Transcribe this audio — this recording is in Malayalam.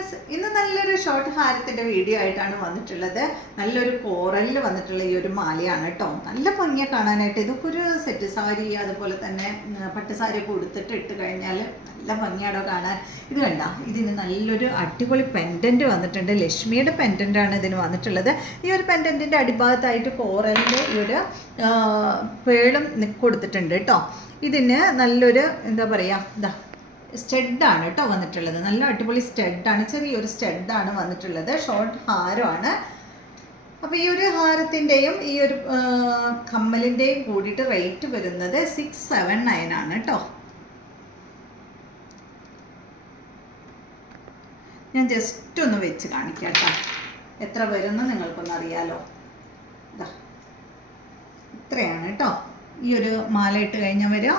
ഫ്രണ്ട്സ്, ഇന്ന് നല്ലൊരു ഷോർട്ട് ഹാരത്തിൻ്റെ വീഡിയോ ആയിട്ടാണ് വന്നിട്ടുള്ളത്. നല്ലൊരു കോറലിൽ വന്നിട്ടുള്ള ഈ ഒരു മാലയാണ് കേട്ടോ. നല്ല ഭംഗിയെ കാണാനായിട്ട്. ഇതൊക്കെ ഒരു സെറ്റ് സാരി, അതുപോലെ തന്നെ പട്ട് സാരിയൊക്കെ ഉടുത്തിട്ട് ഇട്ട് കഴിഞ്ഞാൽ നല്ല ഭംഗിയാണോ കാണാൻ. ഇത് കണ്ട, ഇതിന് നല്ലൊരു അടിപൊളി പെൻഡൻറ്റ് വന്നിട്ടുണ്ട്. ലക്ഷ്മിയുടെ പെൻഡൻ്റാണ് ഇതിന് വന്നിട്ടുള്ളത്. ഈ ഒരു പെൻഡൻറ്റിൻ്റെ അടിഭാഗത്തായിട്ട് കോറലിൻ്റെ ഈ ഒരു പേളും കൊടുത്തിട്ടുണ്ട് കേട്ടോ. ഇതിന് നല്ലൊരു എന്താ പറയുക, ഇതാ സ്റ്റെഡാണ് കേട്ടോ വന്നിട്ടുള്ളത്. നല്ല അടിപൊളി സ്റ്റെഡാണ്, ചെറിയൊരു സ്റ്റെഡാണ് വന്നിട്ടുള്ളത്. ഷോർട്ട് ഹാരമാണ്. അപ്പോൾ ഈ ഒരു ഹാരത്തിൻ്റെയും ഈ ഒരു കമ്മലിൻ്റെയും കൂടിയിട്ട് റേറ്റ് വരുന്നത് 679 ആണ് കേട്ടോ. ഞാൻ ജസ്റ്റ് ഒന്ന് വെച്ച് കാണിക്കാം കേട്ടോ, എത്ര വരുമെന്ന് നിങ്ങൾക്കൊന്ന് അറിയാലോ. ഇതാ ഇത്രയാണ് കേട്ടോ ഈ ഒരു മാല ഇട്ട് കഴിഞ്ഞാൽ വരിക.